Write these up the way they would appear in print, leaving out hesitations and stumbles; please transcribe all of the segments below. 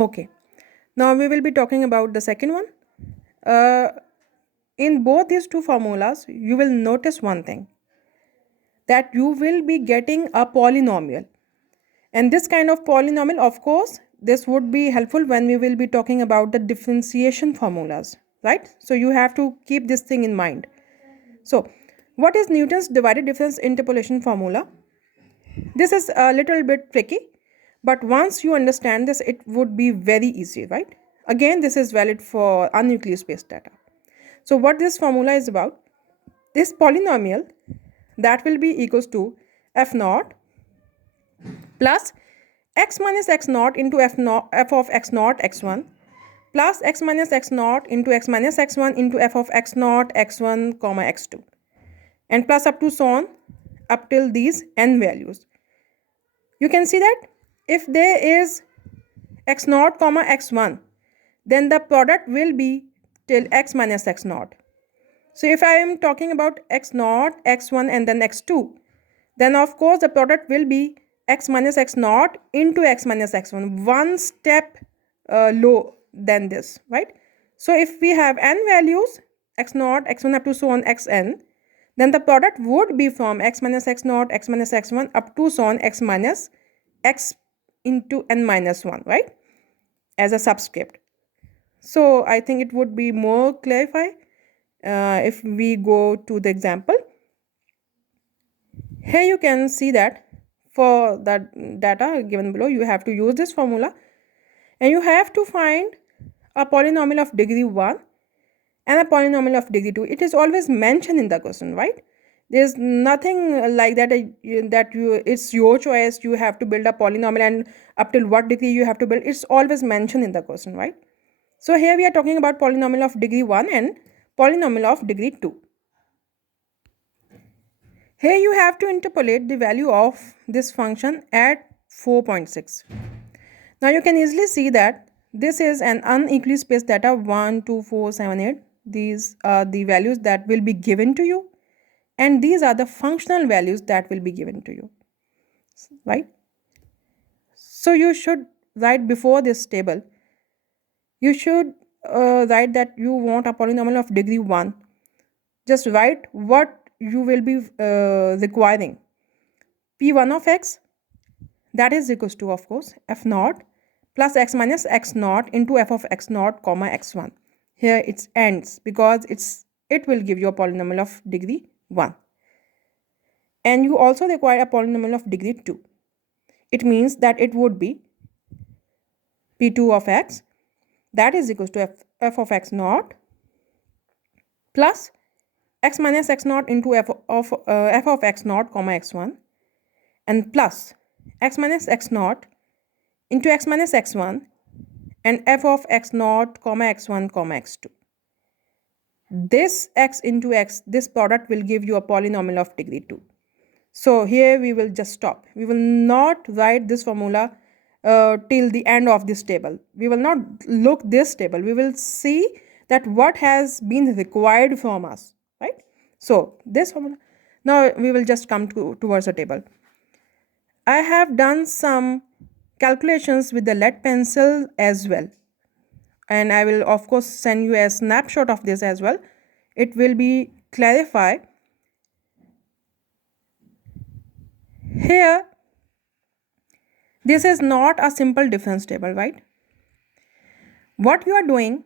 Okay, now we will be talking about the second one. uh, in both these two formulas you will notice one thing, that you will be getting a polynomial. And this kind of polynomial, of course, this would be helpful when we will be talking about the differentiation formulas, right? So you have to keep this thing in mind. So what is Newton's divided difference interpolation formula? This is a little bit tricky, but once you understand this, it would be very easy, right? Again, this is valid for unnuclear space data. So what this formula is about, this polynomial that will be equals to f naught plus x minus x naught into f of x naught x1 plus x minus x naught into x minus x1 into f of x naught x1 comma x2, and plus up to so on up till these n values. You can see that if there is x naught comma x1, then the product will be till x minus x naught. So if I am talking about x naught, x1 and then x2, then of course the product will be x minus x naught into x minus x1, one step low than this, right? So if we have n values, x naught, x1 up to so on xn, then the product would be from x minus x naught, x minus x1 up to so on x minus x into n minus 1, right, as a subscript. So I think it would be more clarified if we go to the example. Here you can see that for the data given below, you have to use this formula and you have to find a polynomial of degree 1 and a polynomial of degree 2. It is always mentioned in the question, right? There's nothing like that it's your choice, you have to build a polynomial and up till what degree you have to build. It's always mentioned in the question, right? So here we are talking about polynomial of degree 1 and polynomial of degree 2. Here you have to interpolate the value of this function at 4.6. Now you can easily see that this is an unequally spaced data 1, 2, 4, 7, 8. These are the values that will be given to you, and these are the functional values that will be given to you, right? So you should write before this table, you should write that you want a polynomial of degree 1. Just write what you will be requiring. P1 of x, that is equals to, of course, f naught plus x minus x naught into f of x naught comma x1. Here it ends because it will give you a polynomial of degree 1. And you also require a polynomial of degree 2. It means that it would be P2 of x, that is equals to f of x naught plus x minus x naught into f of x naught comma x1 and plus x minus x naught into x minus x1 and f of x naught comma x1 comma x2. This x into x, this product will give you a polynomial of degree 2. So here we will just stop. We will not write this formula till the end of this table. We will not look this table. We will see that what has been required from us, right? So this formula, now we will just come towards the table. I have done some calculations with the lead pencil as well, and I will of course send you a snapshot of this as well. It will be clarified. Here this is not a simple difference table, right? What you are doing,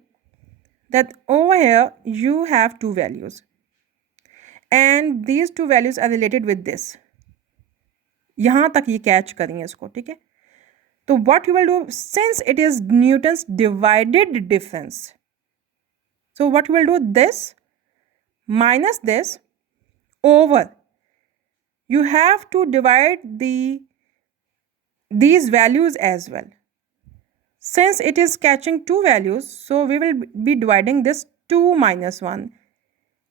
that over here you have two values and these two values are related with this. यहाँ तक ये catch करेंगे इसको, ठीक है? तो what you will do, since it is Newton's divided difference, so what you will do, this minus this over, you have to divide these values as well. Since it is catching two values, so we will be dividing this 2 minus 1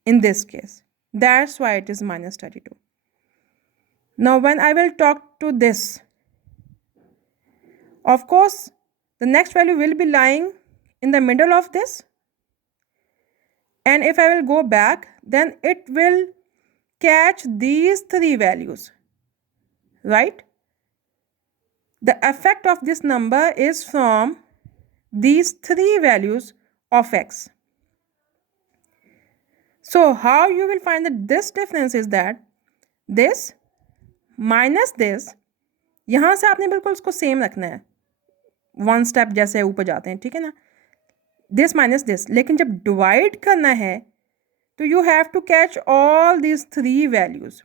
in this case. That's why it is minus 32. Now when I will talk to this, of course the next value will be lying in the middle of this, and if I will go back, then it will catch these three values, right? The effect of this number is from these three values of x. So how you will find that this difference is that this minus this, यहाँ से आपने बिल्कुल उसको same रखना है, one step जैसे ऊपर जाते हैं, ठीक है ना, दिस माइनस दिस, लेकिन जब डिवाइड करना है तो you have to catch all these three values,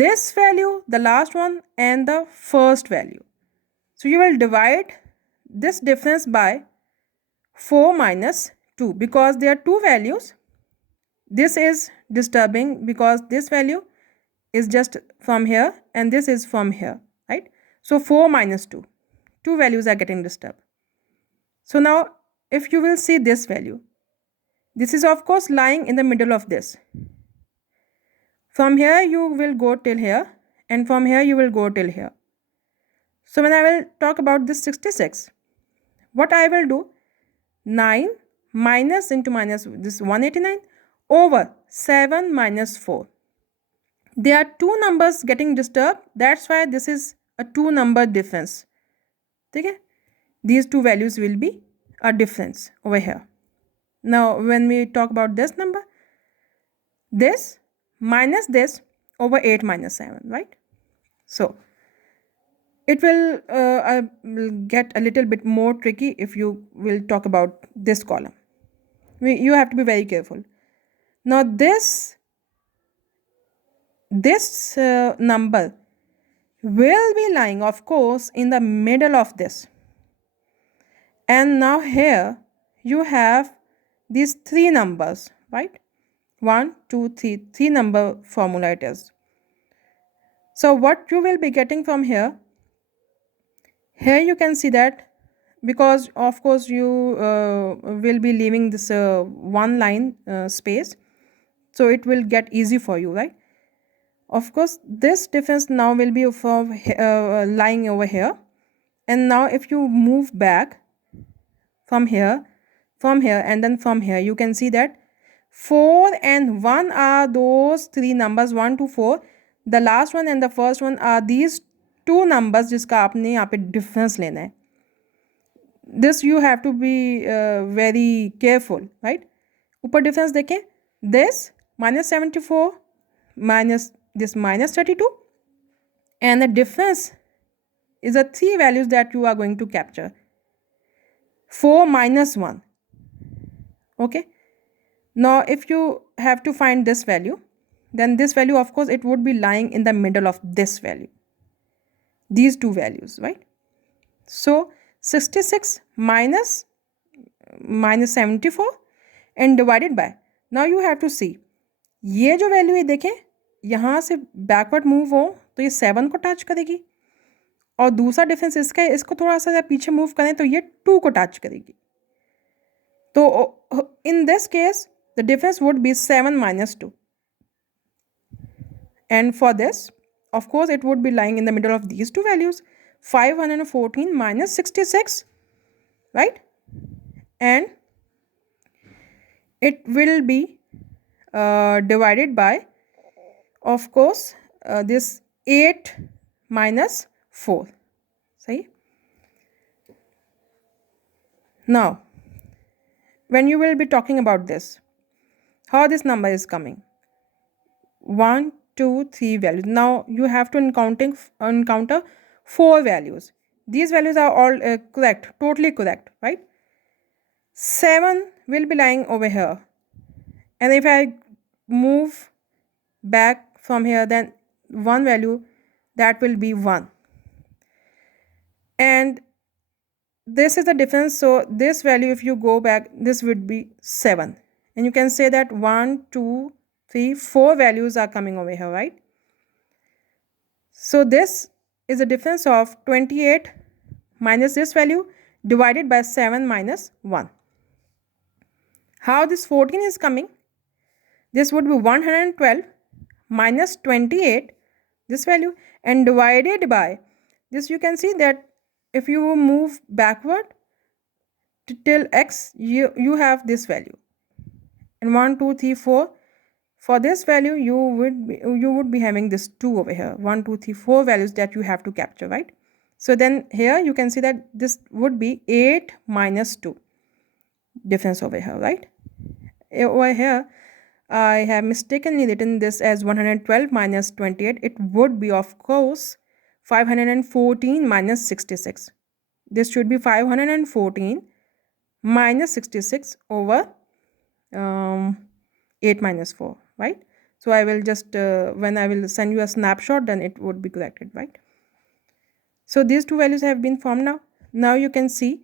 this value, the last one, and the first value. So you will divide this difference by 4 minus 2 because there are two values. This is disturbing because this value is just from here and this is from here, right? So 4 minus 2, two values are getting disturbed. So now if you will see this value, this is of course lying in the middle of this. From here you will go till here and from here you will go till here. So when I will talk about this 66, what I will do, 9 minus into minus this 189 over 7 minus 4. There are two numbers getting disturbed, that's why this is a two number difference. Okay? These two values will be a difference over here. Now when we talk about this number, this minus this over 8 minus 7, right? So it will get a little bit more tricky if you will talk about this column. You have to be very careful. Now this number will be lying of course in the middle of this, and now here you have these three numbers, right? 1, 2, 3, three number formula it is. So what you will be getting from here you can see that because of course you will be leaving this one line space, so it will get easy for you, right? Of course this difference now will be from lying over here, and now if you move back from here and then from here, you can see that 4 and 1 are those three numbers, 1 to 4. The last one and the first one are these two numbers जिसका आपने यहाँ पे difference लेना है. This you have to be very careful, right? ऊपर difference देखें, this minus 74 minus this minus 32, and the difference is the three values that you are going to capture. 4 minus 1. Okay? Now if you have to find this value, then this value of course it would be lying in the middle of this value, these two values, right? So 66 minus 74 and divided by, now you have to see ये जो value है देखें, यहाँ से backward move हो तो ये 7 को टच करेगी, और दूसरा डिफरेंस इसका है, इसको थोड़ा सा पीछे मूव करें तो ये 2 को टच करेगी. तो in this case the difference would be 7 minus 2, and for this of course it would be lying in the middle of these two values, 514 minus 66, right? And it will be divided by of course this 8 minus 4. See, now when you will be talking about this, how this number is coming, 1, 2, 3 values. Now you have to encounter 4 values. These values are all correct, totally correct, right? 7 will be lying over here, and if I move back from here, then one value that will be 1, and this is the difference. So this value, if you go back, this would be 7, and you can say that 1, 2, 3, 4 values are coming over here, right? So this is a difference of 28 minus this value divided by 7 minus 1. How this 14 is coming? This would be 112 minus 28, this value, and divided by this. You can see that if you move backward till x, you have this value, and 1, 2, 3, 4. For this value you would be having this 2 over here, 1, 2, 3, 4 values that you have to capture, right? So then here you can see that this would be 8 minus 2 difference over here, right? Over here I have mistakenly written this as 112 minus 28. It would be, of course, 514 minus 66. This should be 514 minus 66 over 8 minus 4, right? So I will just, when I will send you a snapshot, then it would be corrected, right? So these two values have been formed now. Now you can see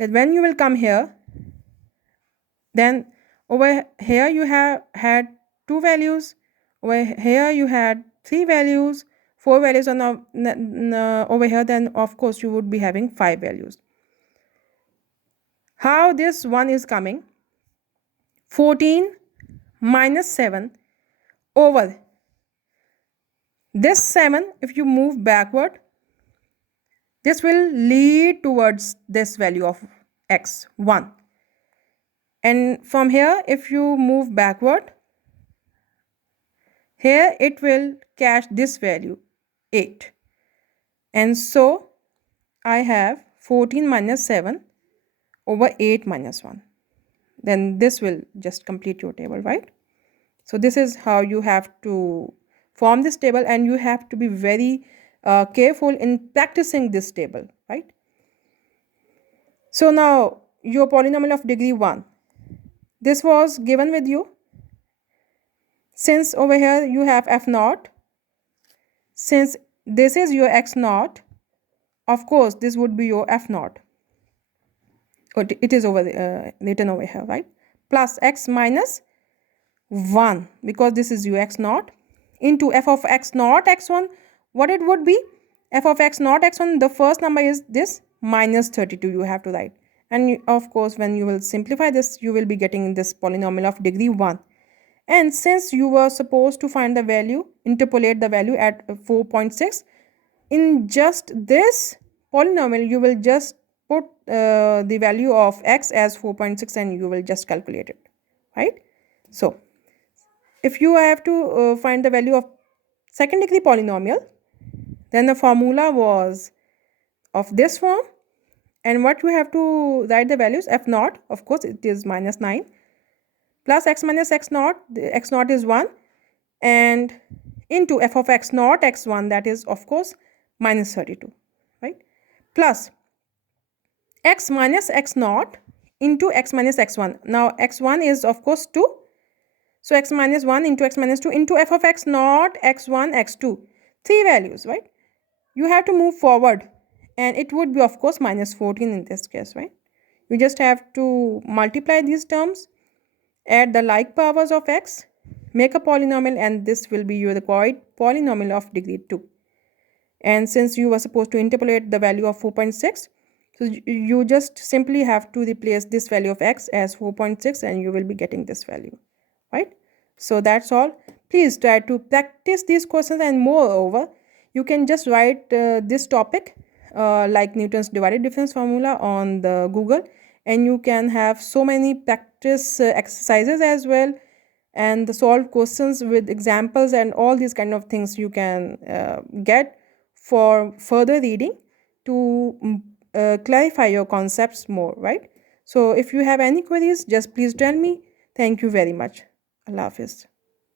that when you will come here, then over here you have had 2 values, over here you had 3 values, 4 values are now over here, then of course you would be having 5 values. How this one is coming? 14 minus 7 over this 7, if you move backward, this will lead towards this value of x, 1. And from here, if you move backward, here it will catch this value, 8. And so I have 14 minus 7 over 8 minus 1. Then this will just complete your table, right? So this is how you have to form this table, and you have to be very careful in practicing this table, right? So now your polynomial of degree 1. This was given with you. Since over here you have f0, since this is your x0, of course this would be your f0. It is over written over here, right? Plus x minus 1, because this is your x0, into f of x0 x1. What it would be? F of x0 x1, the first number is this minus 32 you have to write. And of course when you will simplify this, you will be getting this polynomial of degree 1. And since you were supposed to find the value, interpolate the value at 4.6, in just this polynomial you will just put the value of x as 4.6 and you will just calculate it, right? So if you have to find the value of second degree polynomial, then the formula was of this form, and what you have to write the values, f0, of course it is minus 9, plus x minus x0, the x0 is 1, and into f of x0 x1, that is of course minus 32, right? Plus x minus x0 into x minus x1. Now x1 is of course 2, so x minus 1 into x minus 2 into f of x0 x1 x2, 3 values, right? You have to move forward, and it would be of course minus 14 in this case, right? You just have to multiply these terms, add the like powers of x, make a polynomial, and this will be your required polynomial of degree 2. And since you were supposed to interpolate the value of 4.6, so you just simply have to replace this value of x as 4.6 and you will be getting this value, right? So that's all. Please try to practice these questions, and moreover you can just write this topic like Newton's divided difference formula on the Google, and you can have so many practice exercises as well, and the solved questions with examples and all these kind of things you can get for further reading to clarify your concepts more, right? So if you have any queries, just please tell me. Thank you very much. Allah Hafiz.